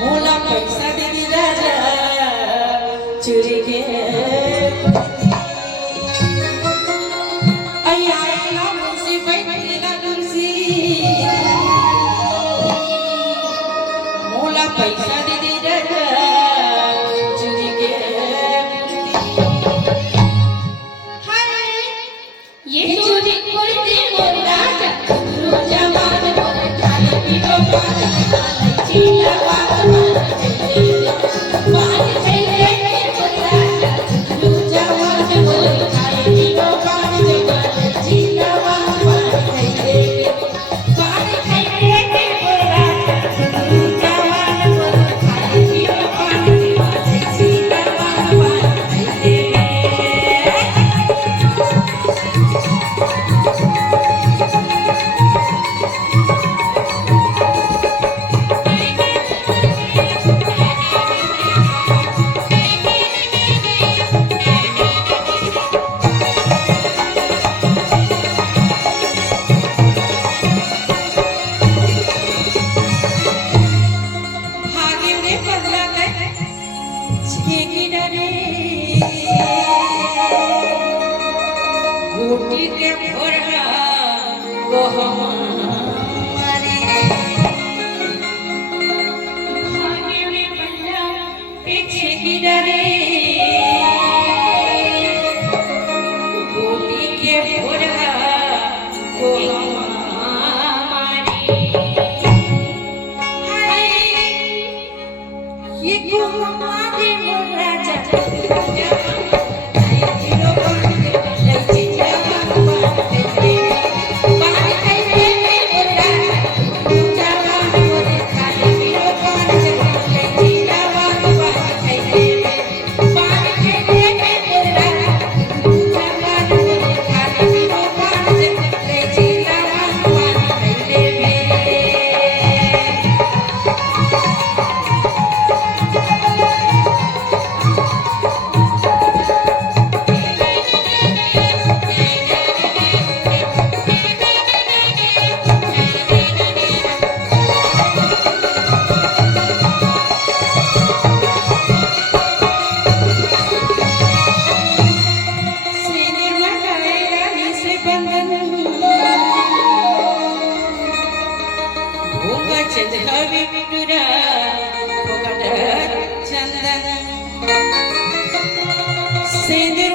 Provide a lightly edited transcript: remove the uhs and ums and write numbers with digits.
मोला पैसा दे राजा चुरी के आया मुंशी बैठेला कुर्सी मोला पैसा दे राजा चुरी के हाय ये चोरी करते मोर राजा रोजा मान मोर खाली पीरो पान चीला घोटी के भोरा वो हमारे भागे में बंदा पीछे की डरे घोटी के भोरा वो हमारे ये को हमारे राजा चंदन